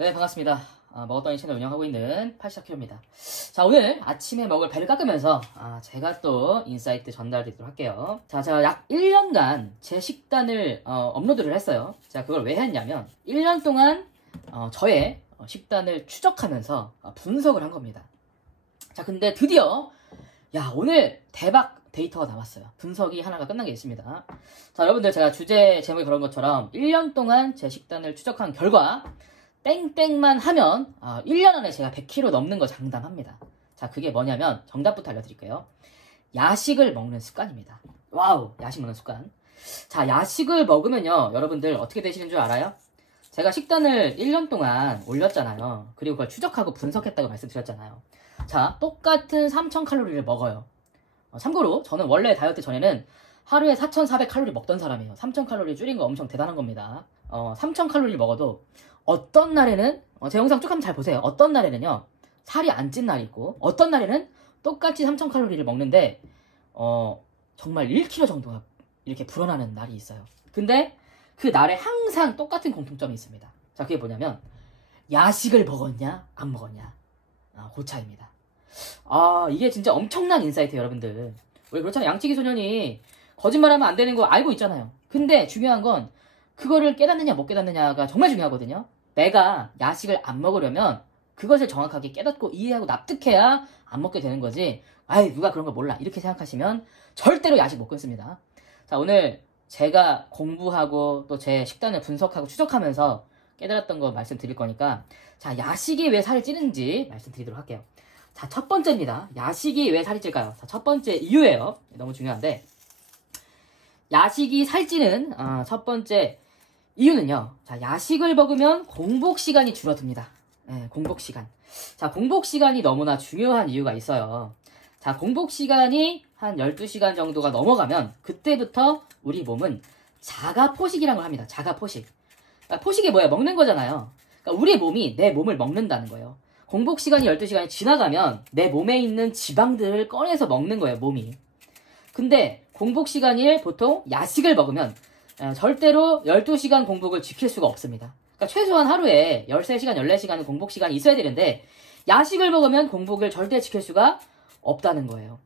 네, 반갑습니다. 먹었더니 채널 운영하고 있는 84kg입니다. 자, 오늘 아침에 먹을 배를 깎으면서 제가 또 인사이트 전달드리도록 할게요. 자, 제가 약 1년간 제 식단을 업로드를 했어요. 제가 그걸 왜 했냐면 1년 동안 저의 식단을 추적하면서 분석을 한 겁니다. 자, 근데 드디어 오늘 대박 데이터가 나왔어요. 분석이 하나가 끝난 게 있습니다. 자, 여러분들, 제가 주제 제목에 그런 것처럼 1년 동안 제 식단을 추적한 결과 땡땡만 하면 1년 안에 제가 100kg 넘는 거 장담합니다. 자, 그게 뭐냐면 정답부터 알려드릴게요. 야식을 먹는 습관입니다. 와우, 야식 먹는 습관. 자, 야식을 먹으면요, 여러분들 어떻게 되시는 줄 알아요? 제가 식단을 1년 동안 올렸잖아요. 그리고 그걸 추적하고 분석했다고 말씀드렸잖아요. 자, 똑같은 3000칼로리를 먹어요. 참고로 저는 원래 다이어트 전에는 하루에 4400칼로리 먹던 사람이에요. 3000칼로리 줄인 거 엄청 대단한 겁니다. 3000칼로리를 먹어도 어떤 날에는 제 영상 쭉 한번 잘 보세요. 어떤 날에는요, 살이 안 찐 날이 있고, 어떤 날에는 똑같이 3000칼로리를 먹는데 정말 1kg 정도가 이렇게 불어나는 날이 있어요. 근데 그 날에 항상 똑같은 공통점이 있습니다. 자, 그게 뭐냐면 야식을 먹었냐 안 먹었냐, 그 차이입니다. 이게 진짜 엄청난 인사이트예요, 여러분들. 우리 그렇잖아요. 양치기 소년이 거짓말하면 안 되는 거 알고 있잖아요. 근데 중요한 건 그거를 깨닫느냐 못 깨닫느냐가 정말 중요하거든요. 내가 야식을 안 먹으려면 그것을 정확하게 깨닫고 이해하고 납득해야 안 먹게 되는 거지, 누가 그런 거 몰라, 이렇게 생각하시면 절대로 야식 못 끊습니다. 자, 오늘 제가 공부하고 또 제 식단을 분석하고 추적하면서 깨달았던 거 말씀드릴 거니까, 자, 야식이 왜 살이 찌는지 말씀드리도록 할게요. 자, 첫 번째입니다. 야식이 왜 살이 찔까요? 자, 첫 번째 이유예요. 너무 중요한데, 야식이 살찌는 첫 번째 이유는요, 자, 야식을 먹으면 공복 시간이 줄어듭니다. 공복 시간. 자, 공복 시간이 너무나 중요한 이유가 있어요. 자, 공복 시간이 한 12시간 정도가 넘어가면 그때부터 우리 몸은 자가 포식이라는 걸 합니다. 자가 포식. 그러니까 포식이 뭐예요? 먹는 거잖아요. 그러니까 우리 몸이 내 몸을 먹는다는 거예요. 공복 시간이 12시간이 지나가면 내 몸에 있는 지방들을 꺼내서 먹는 거예요, 몸이. 근데 공복 시간일 보통 야식을 먹으면 절대로 12시간 공복을 지킬 수가 없습니다. 그러니까 최소한 하루에 13시간, 14시간은 공복 시간이 있어야 되는데, 야식을 먹으면 공복을 절대 지킬 수가 없다는 거예요.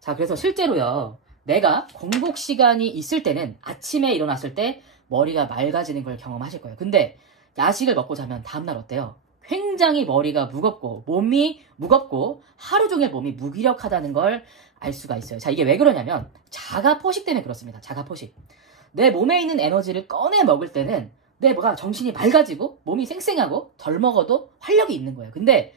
자, 그래서 실제로요, 내가 공복 시간이 있을 때는 아침에 일어났을 때 머리가 맑아지는 걸 경험하실 거예요. 근데 야식을 먹고 자면 다음날 어때요? 굉장히 머리가 무겁고 몸이 무겁고 하루 종일 몸이 무기력하다는 걸 알 수가 있어요. 자, 이게 왜 그러냐면 자가 포식 때문에 그렇습니다. 자가 포식. 내 몸에 있는 에너지를 꺼내 먹을 때는 내 정신이 맑아지고 몸이 쌩쌩하고 덜 먹어도 활력이 있는 거예요. 근데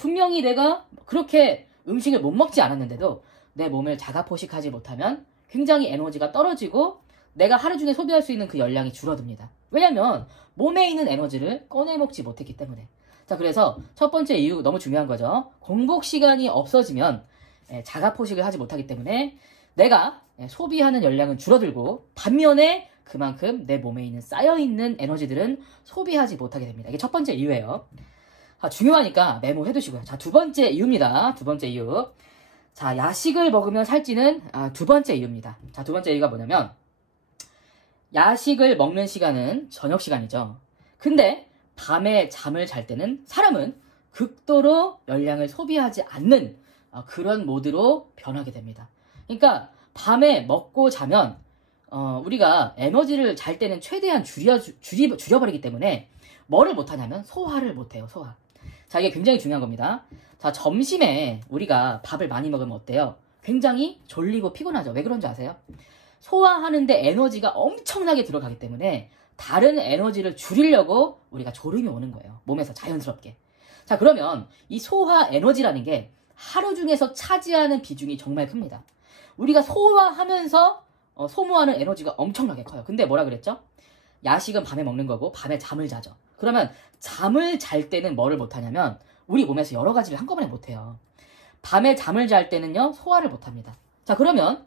분명히 내가 그렇게 음식을 못 먹지 않았는데도 내 몸을 자가 포식하지 못하면 굉장히 에너지가 떨어지고 내가 하루 중에 소비할 수 있는 그 열량이 줄어듭니다. 왜냐면 몸에 있는 에너지를 꺼내 먹지 못했기 때문에. 자, 그래서 첫 번째 이유 너무 중요한 거죠. 공복 시간이 없어지면 자가 포식을 하지 못하기 때문에 내가 소비하는 열량은 줄어들고, 반면에 그만큼 내 몸에 있는 쌓여있는 에너지들은 소비하지 못하게 됩니다. 이게 첫 번째 이유예요. 중요하니까 메모해 두시고요. 자, 두 번째 이유입니다. 두 번째 이유. 자, 야식을 먹으면 살찌는 두 번째 이유입니다. 자, 두 번째 이유가 뭐냐면, 야식을 먹는 시간은 저녁 시간이죠. 근데 밤에 잠을 잘 때는 사람은 극도로 열량을 소비하지 않는 그런 모드로 변하게 됩니다. 그러니까 밤에 먹고 자면 우리가 에너지를 잘 때는 최대한 줄여버리기 때문에 뭐를 못하냐면 소화를 못해요. 소화. 자, 이게 굉장히 중요한 겁니다. 자, 점심에 우리가 밥을 많이 먹으면 어때요? 굉장히 졸리고 피곤하죠. 왜 그런지 아세요? 소화하는데 에너지가 엄청나게 들어가기 때문에 다른 에너지를 줄이려고 우리가 졸음이 오는 거예요. 몸에서 자연스럽게. 자, 그러면 이 소화 에너지라는 게 하루 중에서 차지하는 비중이 정말 큽니다. 우리가 소화하면서 소모하는 에너지가 엄청나게 커요. 근데 뭐라 그랬죠? 야식은 밤에 먹는 거고 밤에 잠을 자죠. 그러면 잠을 잘 때는 뭐를 못하냐면 우리 몸에서 여러 가지를 한꺼번에 못해요. 밤에 잠을 잘 때는요, 소화를 못합니다. 자, 그러면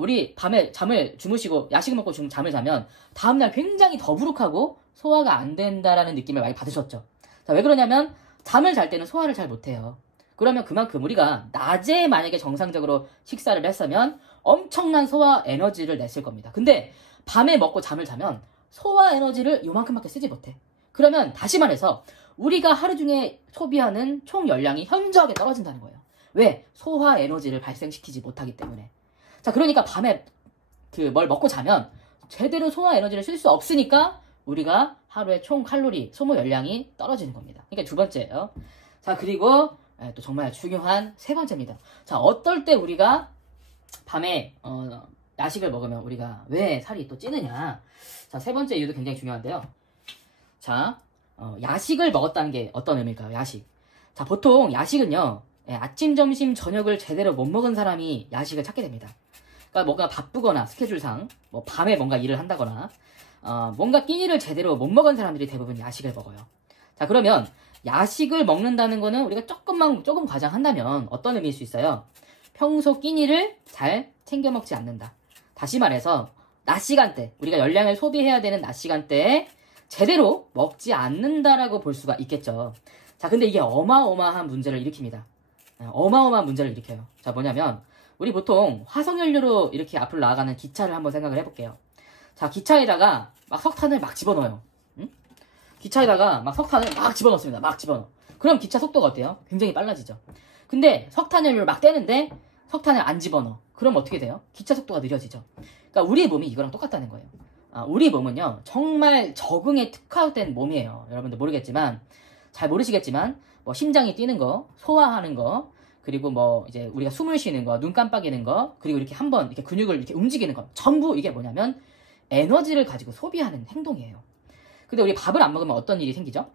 우리 밤에 잠을 주무시고 야식을 먹고 잠을 자면 다음날 굉장히 더부룩하고 소화가 안 된다라는 느낌을 많이 받으셨죠. 자, 왜 그러냐면 잠을 잘 때는 소화를 잘 못해요. 그러면 그만큼 우리가 낮에 만약에 정상적으로 식사를 했으면 엄청난 소화 에너지를 냈을 겁니다. 근데 밤에 먹고 잠을 자면 소화 에너지를 요만큼밖에 쓰지 못해. 그러면 다시 말해서 우리가 하루 중에 소비하는 총 열량이 현저하게 떨어진다는 거예요. 왜? 소화 에너지를 발생시키지 못하기 때문에. 자, 그러니까 밤에 뭘 먹고 자면 제대로 소화 에너지를 쓸 수 없으니까 우리가 하루에 총 칼로리 소모 열량이 떨어지는 겁니다. 그러니까 두 번째예요. 자, 그리고 또 정말 중요한 세 번째입니다. 자, 어떨 때 우리가 밤에 야식을 먹으면 우리가 왜 살이 또 찌느냐. 자, 세 번째 이유도 굉장히 중요한데요. 자, 야식을 먹었다는 게 어떤 의미일까요? 야식. 자, 보통 야식은요, 아침, 점심, 저녁을 제대로 못 먹은 사람이 야식을 찾게 됩니다. 그러니까 뭔가 바쁘거나 스케줄상, 뭐 밤에 뭔가 일을 한다거나, 뭔가 끼니를 제대로 못 먹은 사람들이 대부분 야식을 먹어요. 자, 그러면 야식을 먹는다는 거는 우리가 조금 과장한다면 어떤 의미일 수 있어요? 평소 끼니를 잘 챙겨 먹지 않는다. 다시 말해서 낮 시간대, 우리가 열량을 소비해야 되는 낮 시간대에 제대로 먹지 않는다라고 볼 수가 있겠죠. 자, 근데 이게 어마어마한 문제를 일으킵니다. 어마어마한 문제를 일으켜요. 자, 뭐냐면 우리 보통 화석연료로 이렇게 앞으로 나아가는 기차를 한번 생각을 해볼게요. 자, 기차에다가 막 석탄을 막 집어넣어요. 응? 기차에다가 막 석탄을 막 집어넣습니다. 막 집어넣어. 그럼 기차 속도가 어때요? 굉장히 빨라지죠. 근데 석탄연료를 막 떼는데 석탄을 안 집어넣어. 그럼 어떻게 돼요? 기차 속도가 느려지죠. 그러니까 우리 몸이 이거랑 똑같다는 거예요. 우리 몸은요, 정말 적응에 특화된 몸이에요. 여러분들 모르겠지만, 잘 모르시겠지만, 뭐 심장이 뛰는 거, 소화하는 거, 그리고 뭐 이제 우리가 숨을 쉬는 거, 눈 깜빡이는 거, 그리고 이렇게 한번 이렇게 근육을 이렇게 움직이는 거, 전부 이게 뭐냐면 에너지를 가지고 소비하는 행동이에요. 근데 우리 밥을 안 먹으면 어떤 일이 생기죠?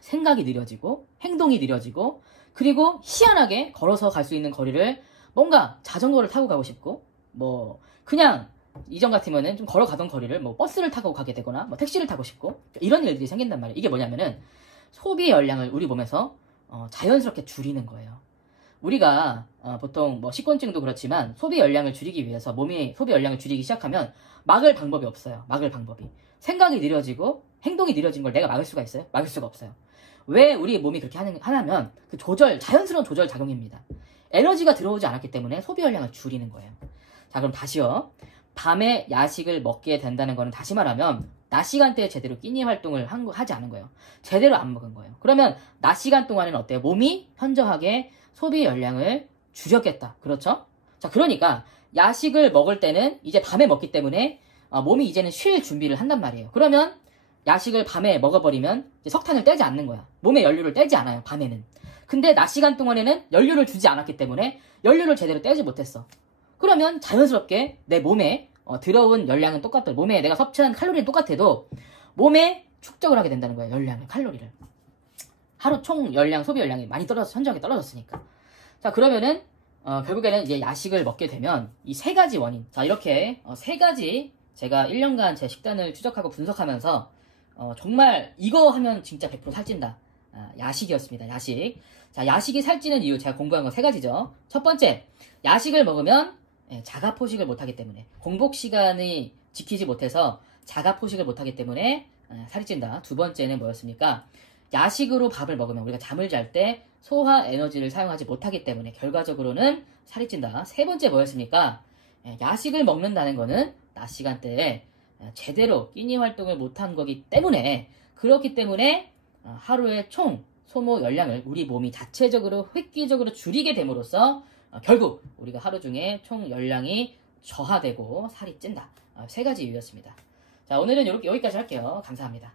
생각이 느려지고, 행동이 느려지고, 그리고 희한하게 걸어서 갈 수 있는 거리를 뭔가 자전거를 타고 가고 싶고, 뭐 그냥 이전 같으면은 좀 걸어가던 거리를 뭐 버스를 타고 가게 되거나 뭐 택시를 타고 싶고, 이런 일들이 생긴단 말이에요. 이게 뭐냐면은 소비 열량을 우리 몸에서 자연스럽게 줄이는 거예요. 우리가 보통 뭐 식곤증도 그렇지만 소비 열량을 줄이기 위해서 몸이 소비 열량을 줄이기 시작하면 막을 방법이 없어요. 막을 방법이. 생각이 느려지고 행동이 느려진 걸 내가 막을 수가 있어요? 막을 수가 없어요. 왜 우리 몸이 그렇게 하냐면 그 자연스러운 조절 작용입니다. 에너지가 들어오지 않았기 때문에 소비 열량을 줄이는 거예요. 자, 그럼 다시요. 밤에 야식을 먹게 된다는 거는 다시 말하면 낮 시간대에 제대로 끼니 활동을 하지 않은 거예요. 제대로 안 먹은 거예요. 그러면 낮 시간 동안에는 어때요? 몸이 현저하게 소비 열량을 줄였겠다. 그렇죠? 자, 그러니까 야식을 먹을 때는 이제 밤에 먹기 때문에 몸이 이제는 쉴 준비를 한단 말이에요. 그러면 야식을 밤에 먹어버리면 이제 석탄을 떼지 않는 거야. 몸에 연료를 떼지 않아요, 밤에는. 근데 낮 시간 동안에는 연료를 주지 않았기 때문에 연료를 제대로 떼지 못했어. 그러면 자연스럽게 내 몸에 들어온 열량은 똑같아. 몸에 내가 섭취한 칼로리는 똑같아도 몸에 축적을 하게 된다는 거예요. 열량을, 칼로리를. 하루 총 열량, 소비 열량이 많이 현저하게 떨어졌으니까. 자, 그러면은 결국에는 이제 야식을 먹게 되면 이 세 가지 원인. 자, 이렇게 세 가지 제가 1년간 제 식단을 추적하고 분석하면서 정말 이거 하면 진짜 100% 살찐다. 야식이었습니다. 야식. 자, 야식이 살찌는 이유 제가 공부한 건 세 가지죠. 첫 번째, 야식을 먹으면 자가 포식을 못하기 때문에, 공복 시간이 지키지 못해서 자가 포식을 못하기 때문에 살이 찐다. 두 번째는 뭐였습니까? 야식으로 밥을 먹으면 우리가 잠을 잘 때 소화 에너지를 사용하지 못하기 때문에 결과적으로는 살이 찐다. 세 번째 뭐였습니까? 야식을 먹는다는 거는 낮 시간대에 제대로 끼니 활동을 못한 거기 때문에, 그렇기 때문에 하루에 총 소모 열량을 우리 몸이 자체적으로 획기적으로 줄이게 됨으로써 결국 우리가 하루 중에 총 열량이 저하되고 살이 찐다. 세 가지 이유였습니다. 자, 오늘은 여기까지 할게요. 감사합니다.